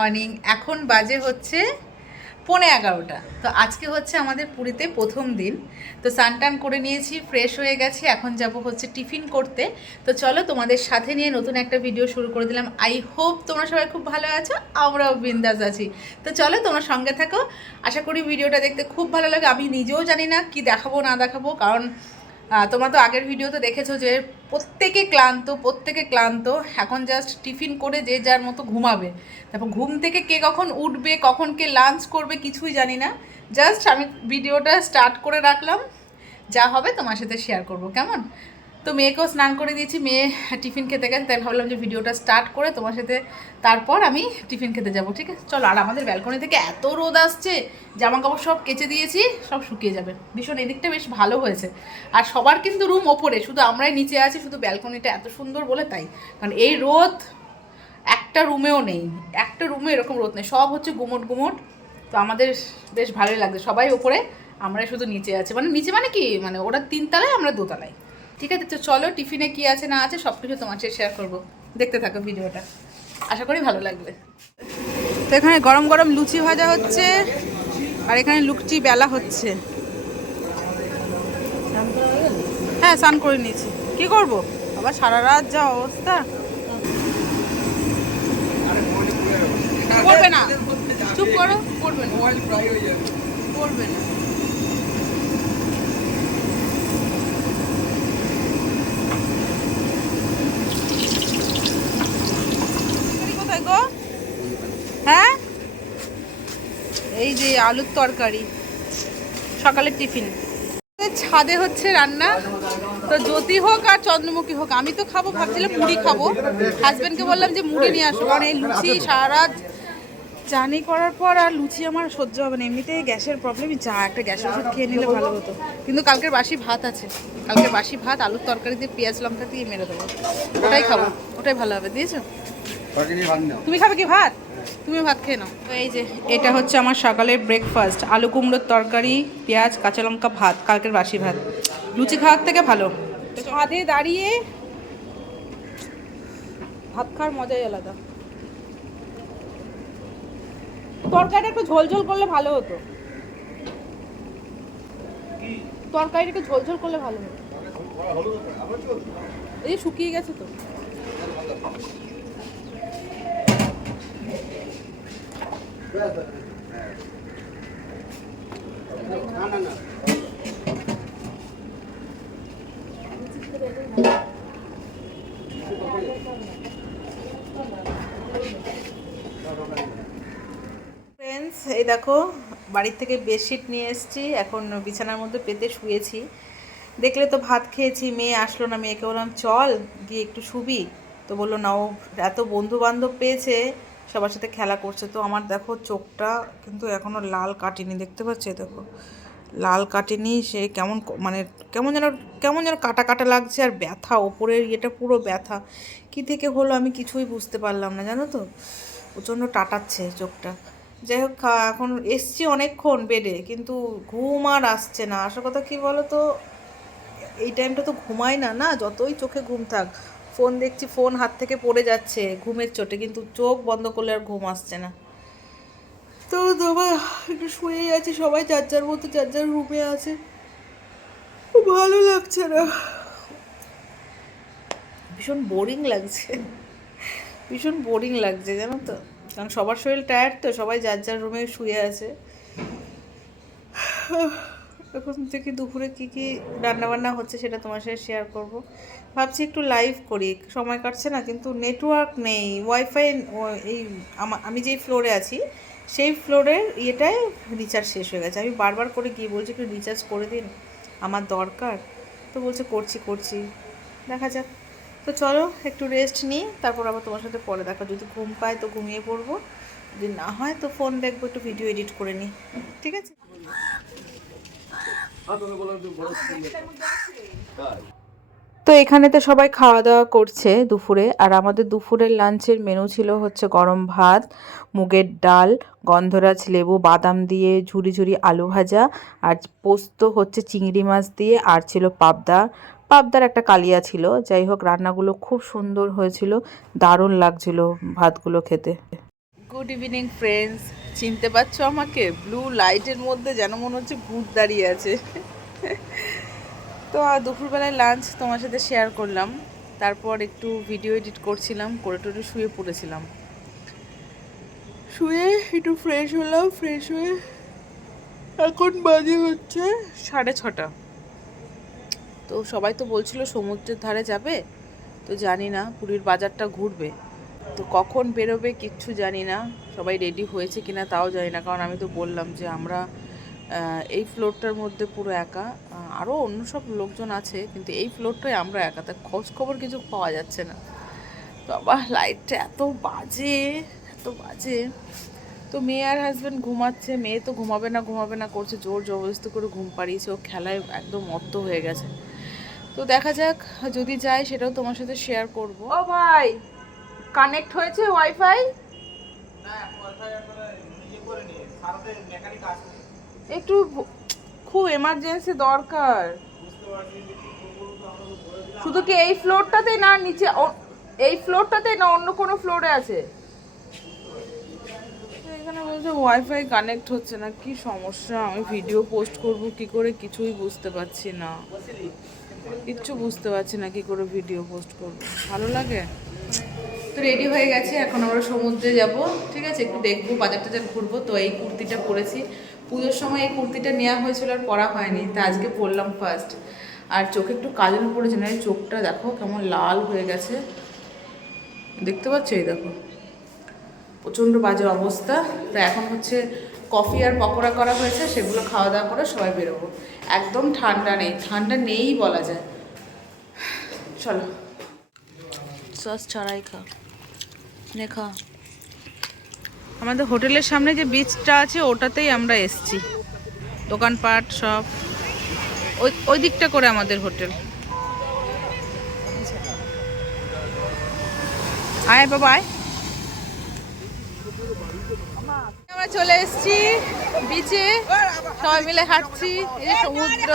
Morning এখন বাজে হচ্ছে পৌনে এগারোটা। তো আজকে হচ্ছে আমাদের পুরীতে প্রথম দিন। তো স্নান টান করে নিয়েছি ফ্রেশ হয়ে গেছি, এখন যাব হচ্ছে টিফিন করতে। তো চলো তোমাদের সাথে নিয়ে নতুন একটা ভিডিও শুরু করে দিলাম। আই হোপ তোমরা সবাই খুব ভালো আছো, আমরাও বিন্দাস আছি। তো চলো তোমরা সঙ্গে থাকো। আশা করি ভিডিওটা দেখতে খুব ভালো লাগে। আমি নিজেও জানি না কি দেখাবো, না দেখাবো, কারণ তোমরা তো আগের ভিডিওতে দেখেছ যে প্রত্যেকে ক্লান্ত প্রত্যেকে ক্লান্ত, এখন জাস্ট টিফিন করে যে যার মতো ঘুমাবে। তারপর ঘুম থেকে কে কখন উঠবে, কখন কে লাঞ্চ করবে কিছুই জানি না। জাস্ট আমি ভিডিওটা স্টার্ট করে রাখলাম। যা হবে তোমার সাথে শেয়ার করব, কেমন? তো মেয়েকেও স্নান করে দিয়েছি, মেয়ে টিফিন খেতে গেছে, তাই ভাবলাম যে ভিডিওটা স্টার্ট করে তোমার সাথে তারপর আমি টিফিন খেতে যাব, ঠিক আছে? চলো, আর আমাদের ব্যালকনি থেকে এত রোদ আসছে জামা কাপড় সব কেচে দিয়েছি, সব শুকিয়ে যাবে। ভীষণ, এদিকটা বেশ ভালো হয়েছে। আর সবার কিন্তু রুম ওপরে, শুধু আমরাই নিচে আছি, শুধু ব্যালকনিটা এত সুন্দর বলে তাই। কারণ এই রোদ একটা রুমেও নেই, একটা রুমে এরকম রোদ নেই, সব হচ্ছে গুমট গুমট। তো আমাদের বেশ ভালোই লাগছে, সবাই ওপরে, আমরাই শুধু নিচে আছি। মানে নিচে মানে কি? মানে ওরা তিনতলায়, আমরা দোতলায়। ঠিক আছে তো চলো টিফিনে কি আছে না আছে সব কিছু তোমার সাথে শেয়ার করব। দেখতে থাকো ভিডিওটা। আশা করি ভালো লাগবে। তো এখানে গরম গরম লুচি ভাজা হচ্ছে আর এখানে লুচি বেলা হচ্ছে। হ্যাঁ স্নান করে নিয়েছি। কি করব? আবার সারা রাত যা অবস্থা। করবে না। চুপ করো করবে না। করবে না। গো। হ্যাঁ? এই যে আলুর তরকারি। সকালের টিফিন। ছাদে হচ্ছে রান্না। তো জ্যোতি হোক আর চন্দ্রমুখী হোক, আমি তো খাব, ভাবছিলাম মুড়ি খাব। হাজবেন্ডকে বললাম যে মুড়ি নিয়ে আসো, কারণ এই লুচি, সারা জানি করার পর আর লুচি আমার সহ্য হবে না। এমনিতেই গ্যাসের প্রবলেমই যা একটা গ্যাসের ওষুধ খেয়ে নিলে ভালো হতো। কিন্তু কালকের বাসি ভাত আছে। কালকে বাসি ভাত, আলুর তরকারি দিয়ে পেঁয়াজ লঙ্কা দিয়ে মেরে দেবো। ওটাই খাব, ওটাই ভালো হবে, দিয়েছ? তুমি খাবে কি ভাত? তুমি ভাত খেয়ে নাও। তো এই যে এটা হচ্ছে আমার সকালের ব্রেকফাস্ট আলু কুমড়োর তরকারি পেঁয়াজ কাঁচা লঙ্কা ভাত কালকের বাসি ভাত। লুচি খাওয়ার থেকে ভালো। ছাদে দাঁড়িয়ে ভাত খাওয়ার মজাই আলাদা। তরকারিটা একটু ঝোল ঝোল করলে ভালো হতো। তরকারিটা একটু ঝোল ঝোল করলে ভালো হতো। এই শুকিয়ে গেছে তো। ফ্রেন্ডস এই দেখো, বাড়ির থেকে বেডশিট নিয়ে এসেছি। এখন বিছানার মধ্যে পেতে শুয়েছি। দেখলে তো ভাত খেয়েছি, মেয়ে আসলো না, মেয়েকে বললাম, চল, গিয়ে একটু শুবি। তো বলল না ও এত বন্ধু বান্ধব পেয়েছে সবার সাথে খেলা করছে। তো আমার দেখো চোখটা কিন্তু এখনও লাল কাটেনি, দেখতে পাচ্ছি? দেখো, লাল কাটেনি, সে কেমন মানে কেমন যেন কেমন যেন কাটা কাটা লাগছে আর ব্যথা, ওপরের ইয়েটা পুরো ব্যথা। কী থেকে হলো আমি কিছুই বুঝতে পারলাম না, জানো তো? প্রচণ্ড টাটাচ্ছে চোখটা। যাই হোক এখন এসছি অনেকক্ষণ বেডে, কিন্তু ঘুম আর আসছে না। আসল কথা কী বলো তো এই টাইমটা তো ঘুমাই না না? যতই চোখে ঘুম থাক ফোন দেখছি ফোন হাত থেকে পড়ে যাচ্ছে ঘুমের চোটে কিন্তু চোখ বন্ধ করলে আর ঘুম আসছে না। তো সবাই একটু শুয়েই আছে সবাই যার যার মতো যার যার রুমে আছে। ভালো লাগছে না। ভীষণ বোরিং লাগছে। ভীষণ বোরিং লাগছে জানো তো? কারণ সবার শরীর টায়ার্ড তো সবাই যার যার রুমে শুয়ে আছে। এখন থেকে দুপুরে কী কী রান্নাবান্না হচ্ছে সেটা তোমার সাথে শেয়ার করব। ভাবছি একটু লাইভ করি, সময় কাটছে না, কিন্তু নেটওয়ার্ক নেই ওয়াইফাই এই আমা- যেই ফ্লোরে আছি, সেই ফ্লোরের ইয়েটায় রিচার্জ শেষ হয়ে গেছে। আমি বারবার করে গিয়ে বলছি, একটু রিচার্জ করে দিন, আমার দরকার। তো বলছে, করছি করছি। দেখা যাক। তো চলো, একটু রেস্ট নিই, তারপর আবার তোমার সাথে পরে দেখা। যদি ঘুম পায় তো ঘুমিয়ে পড়ব, যদি না হয় তো ফোন দেখব, একটু ভিডিও এডিট করে নিই। ঠিক আছে? তো এখানে তো সবাই খাওয়া দাওয়া করছে দুপুরে, আর আমাদের দুপুরের লাঞ্চের মেনু ছিল হচ্ছে গরম ভাত, মুগের ডাল, গন্ধরাজ লেবু, বাদাম দিয়ে ঝুরি ঝুরি আলু ভাজা, আর পোস্ত হচ্ছে চিংড়ি মাছ দিয়ে, আর ছিল পাবদা। পাবদার একটা কালিয়া ছিল, যাই হোক রান্নাগুলো খুব সুন্দর হয়েছিল, দারুণ লাগছিল ভাতগুলো খেতে। গুড ইভিনিং ফ্রেন্ডস চিনতে পারছ আমাকে? ব্লু লাইটের মধ্যে যেন মনে হচ্ছে ভূত দাঁড়িয়ে আছে। তো দুপুরবেলায় লাঞ্চ তোমার সাথে শেয়ার করলাম। তারপর একটু ভিডিও এডিট করছিলাম, করে টোরে শুয়ে পড়েছিলাম। শুয়ে একটু ফ্রেশ হলাম ফ্রেশ হয়ে এখন বাজে হচ্ছে সাড়ে ছটা। তো সবাই তো বলছিল সমুদ্রের ধারে যাবে, তো জানি না পুরীর বাজারটা ঘুরবে। তো কখন বেরোবে কিচ্ছু জানি না। সবাই রেডি হয়েছে কিনা তাও জানি না। কারণ আমি তো বললাম যে আমরা এই ফ্লোরটার মধ্যে পুরো একা। আরও অন্য সব লোকজন আছে, কিন্তু এই ফ্লোরটাই আমরা একা। তা খোঁজ খবর কিছু পাওয়া যাচ্ছে না। তো আবার লাইটটা এত বাজে এত বাজে। তো মেয়ে আর হাজব্যান্ড ঘুমাচ্ছে, মেয়ে তো ঘুমাবে না ঘুমাবে না করছে, জোর জবরদস্তি করে ঘুম পাড়িয়েছে। ও খেলায় একদম মত্ত হয়ে গেছে। তো দেখা যাক, যদি যায় সেটাও তোমার সাথে শেয়ার করব। ও ভাই! কানেক্ট হয়েছে ওয়াইফাই? একটু খুব এমার্জেন্সি দরকার। শুধু কি এই ফ্লোরটাতে না নিচে এই ফ্লোরটাতে না অন্য কোনো ফ্লোরে আছে? এখানে বলছে ওয়াইফাই কানেক্ট হচ্ছে না কি সমস্যা? আমি ভিডিও পোস্ট করব কি করে? কিছুই বুঝতে পারছি না। কিচ্ছু বুঝতে পারছি না কি করে ভিডিও পোস্ট করব? ভালো লাগে? তো রেডি হয়ে গেছে, এখন আমরা সমুদ্রে যাব, ঠিক আছে? একটু দেখব বাজার টাজার ঘুরবো। তো এই কুর্তিটা পরেছি। পুজোর সময় এই কুর্তিটা নেওয়া হয়েছিল আর পরা হয়নি, তা আজকে পরলাম ফার্স্ট আর চোখে একটু কাজল পড়েছে না এই চোখটা দেখো কেমন লাল হয়ে গেছে। দেখতে পাচ্ছ? এই দেখো। প্রচণ্ড বাজে অবস্থা। তো এখন হচ্ছে কফি আর পকোড়া করা হয়েছে, সেগুলো খাওয়া দাওয়া করে সবাই বেরোবো। একদম ঠান্ডা নেই ঠান্ডা নেই বলা যায়। চলো। সস ছাড়াই খা। নে, খা। আমাদের হোটেলের সামনে যে বিচটা আছে, ওটাতেই আমরা এসছি। দোকানপাট সব। ওই ওই দিকটা করে আমাদের হোটেল। আয় বাবা, আয়। আমরা চলে এসেছি বিচে সবাই মিলে হাঁটছি। এই সমুদ্র।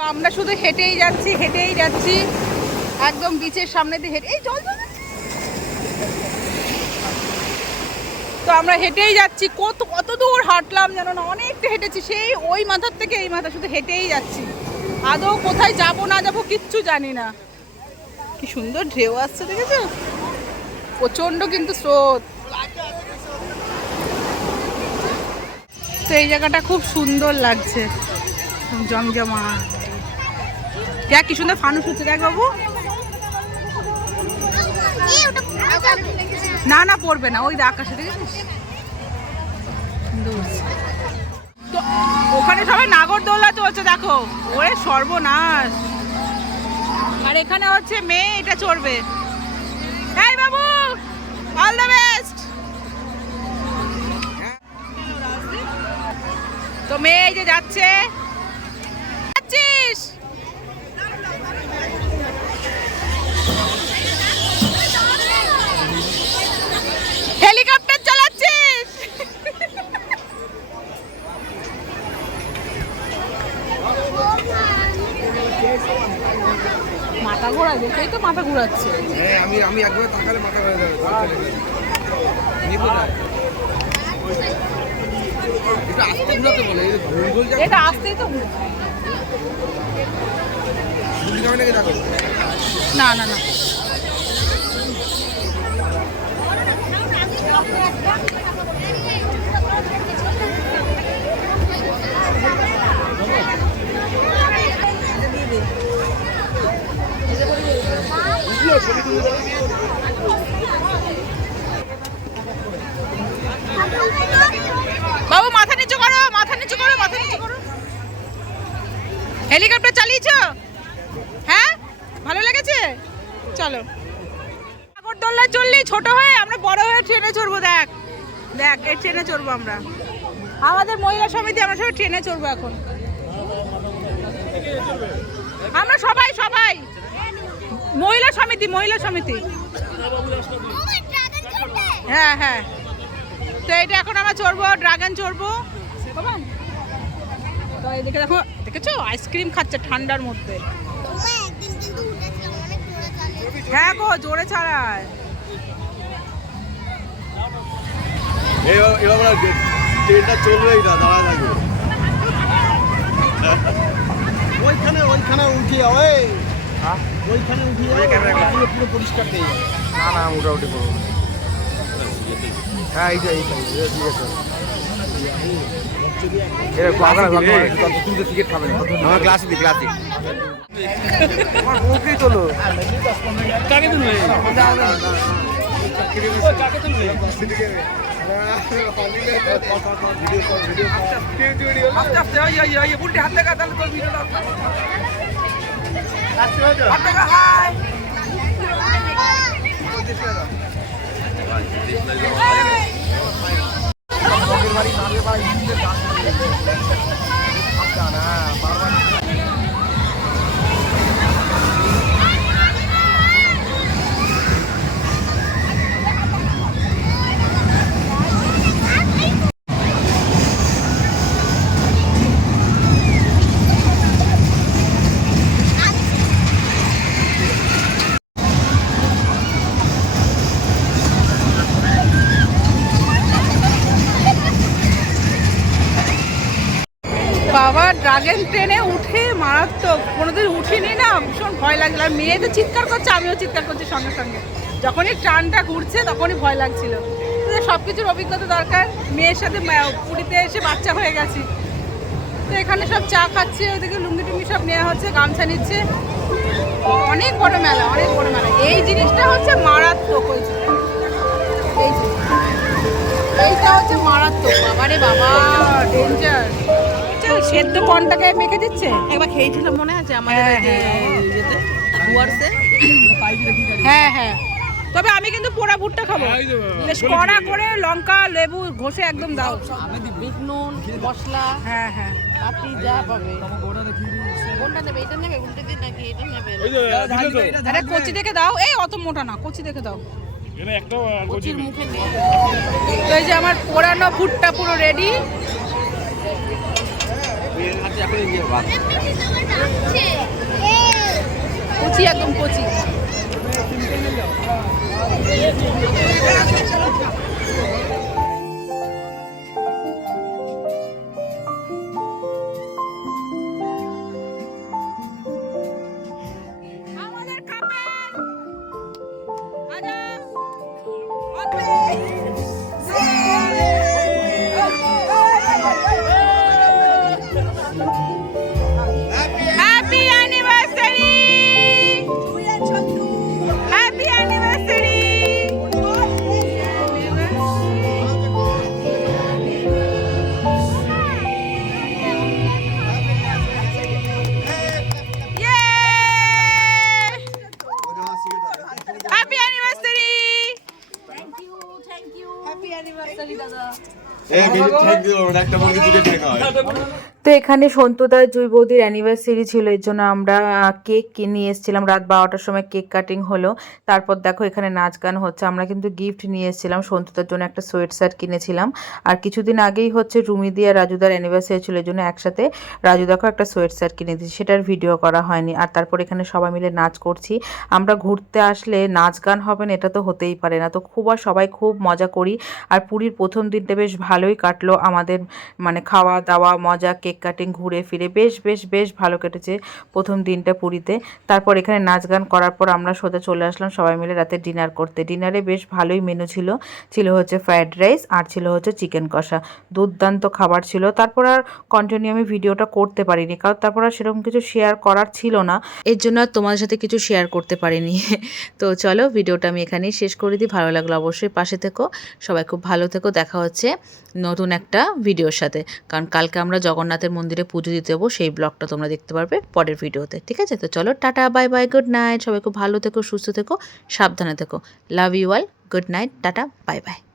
তো আমরা শুধু হেঁটেই যাচ্ছি হেঁটেই যাচ্ছি। একদম বিচের সামনে দিয়ে হেঁটে এই জল। তো আমরা হেঁটেই যাচ্ছি। কত কত দূর হাঁটলাম জানো না, অনেকটা হেঁটেছি। সেই ওই মাথার থেকে এই মাথা, শুধু হেঁটেই যাচ্ছি। আদৌ কোথায় যাব, না যাব কিচ্ছু জানি না। কি সুন্দর ঢেউ আসছে, দেখেছ? প্রচণ্ড কিন্তু স্রোত। তো এই জায়গাটা খুব সুন্দর লাগছে। জমজমা দেখ কি সুন্দর ফানুস হচ্ছে, দেখ বাবু। না না, পড়বে না, ওই আকাশে, দেখেছিস? ওখানে সবাই নাগরদোলা চলছে দেখো। ওরে সর্বনাশ। আর এখানে হচ্ছে মেয়ে, এটা চড়বে। এই বাবু অল দ্য বেস্ট তো মেয়ে এই যে যাচ্ছে। মাথা ঘোরা দেখেই তো মাথা ঘোরাচ্ছে হ্যাঁ আমি আমি একবার তাকালে মাথা ঘুরে যাবে না এটা আস্তে ঘুরাতে বলে গোল গোল এটা আসতেই তো না না না ট্রেনে চড়বো দেখ। দেখ এই ট্রেনে চড়বো আমরা। আমাদের মহিলা সমিতি আমরা সবাই ট্রেনে চড়বো এখন। আমরা সবাই সবাই। মহিলা সমিতি মহিলা সমিতি। হ্যাঁ হ্যাঁ। তো এটা এখন আমরা চড়বো ড্রাগন চড়বো। তো এদিকে দেখো দেখেছ? আইসক্রিম খাচ্ছে ঠান্ডার মধ্যে। হ্যাঁ গো জোরে চালায়। এবার ট্রেনটা চলবেই না দাঁড়া থাকবে ওইখানে ওইখানে উঠিয়ে ওই ওইখানে উঠিয়ে পুরো পুরো পরিষ্কার নেই না না মোটামুটি করব হ্যাঁ এইটা এইটা ঠিক আছে এরকম আগানো তুমি তো টিকিট খাবে না আমার গ্লাস দি গ্লাস দি আমার বউকেই কাকে তুলবে আস্তে আস্তে আই আই বাবা ড্রাগন ট্রেনে উঠে মারাত্মক, কোনোদিন উঠিনি না, ভীষণ ভয় লাগছিল। আর মেয়ে তো চিৎকার করছে, আমিও চিৎকার করছি সঙ্গে সঙ্গে। যখনই ট্রানটা ঘুরছে, তখনই ভয় লাগছিল। সব কিছুর অভিজ্ঞতা দরকার, মেয়ের সাথে পুরীতে এসে বাচ্চা হয়ে গেছি। তো এখানে সব চা খাচ্ছে ওদিকে লুঙ্গি টুঙ্গি সব নেওয়া হচ্ছে, গামছা নিচ্ছে। অনেক বড় মেলা, অনেক বড় মেলা। এই জিনিসটা হচ্ছে মারাত্মক, ওই এইটা হচ্ছে মারাত্মক, বাবারে বাবা ডেঞ্জার সেদ্ধ কনটাকে মেখে দিচ্ছে? একবার খেয়েছিলাম মনে আছে আমাদের হ্যাঁ, হ্যাঁ। হ্যাঁ হ্যাঁ। তবে আমি কিন্তু পোড়া ভুট্টা খাব। বেশ কড়া করে লঙ্কা লেবু ঘষে একদম দাও। বিট নুন মশলা হ্যাঁ হ্যাঁ। পাতি যা পাবে। কোনটা নেবে? এটা নেবে? উল্টে দিন নাকি এটা নেবে? আরে কচি দেখে দাও। এই অত মোটা না কচি দেখে দাও। কচির মুখে নিয়ে তো এই যে আমার পোড়ানো ভুট্টা পুরো রেডি কচি একদম কচি। এই মিনিট ঠেক দিল একটা মুরগি দুটো ঠেক হয়। তো এখানে সন্তুদার জুই বৌদির অ্যানিভার্সারি ছিল, এর জন্য আমরা কেক কিনে এসেছিলাম। রাত বারোটার সময় কেক কাটিং হলো। তারপর দেখো এখানে নাচ গান হচ্ছে। আমরা কিন্তু গিফট নিয়ে এসেছিলাম। সন্তুদার জন্য একটা সোয়েট শার্ট কিনেছিলাম। আর কিছুদিন আগেই হচ্ছে রুমিদি আর রাজুদার অ্যানিভার্সারি ছিল, এর জন্য একসাথে রাজুদাকেও একটা সোয়েট শার্ট কিনে দিয়েছি। সেটার ভিডিও করা হয়নি। আর তারপর এখানে সবাই মিলে নাচ করছি। আমরা ঘুরতে আসলে নাচ গান হবে না, এটা তো হতেই পারে না। তো খুব, আর সবাই খুব মজা করি। আর পুরীর প্রথম দিনটা বেশ ভালোই কাটলো। আমাদের মানে খাওয়া দাওয়া মজা কেক কাটিং ঘুরে ফিরে বেশ বেশ বেশ ভালো কেটেছে প্রথম দিনটা পুরীতে। তারপর এখানে নাচ গান করার পর আমরা সোজা চলে আসলাম সবাই মিলে রাতে ডিনার করতে। ডিনারে বেশ ভালোই মেনু ছিল। ছিল হচ্ছে ফ্রায়েড রাইস আর ছিল হচ্ছে চিকেন কষা। দুর্দান্ত খাবার ছিল। তারপর আর কন্টিনিউ আমি ভিডিওটা করতে পারিনি। কারণ তারপর আর সেরকম কিছু শেয়ার করার ছিল না। এর জন্য আর তোমাদের সাথে কিছু শেয়ার করতে পারিনি। তো চলো, ভিডিওটা আমি এখানেই শেষ করে দিই। ভালো লাগল অবশ্যই পাশে থেকো। সবাই খুব ভালো থেকো। দেখা হচ্ছে নতুন একটা ভিডিওর সাথে। কারণ কালকে আমরা জগন্নাথের মন্দিরে পুজো দিতে যাব, সেই ব্লগটা তোমরা দেখতে পারবে পরের ভিডিওতে, ঠিক আছে? তো চলো, tata, bye bye, good night. সবাই খুব ভালো থেকো, সুস্থ থেকো, সাবধানে থেকো। Love you all, good night, tata, bye bye.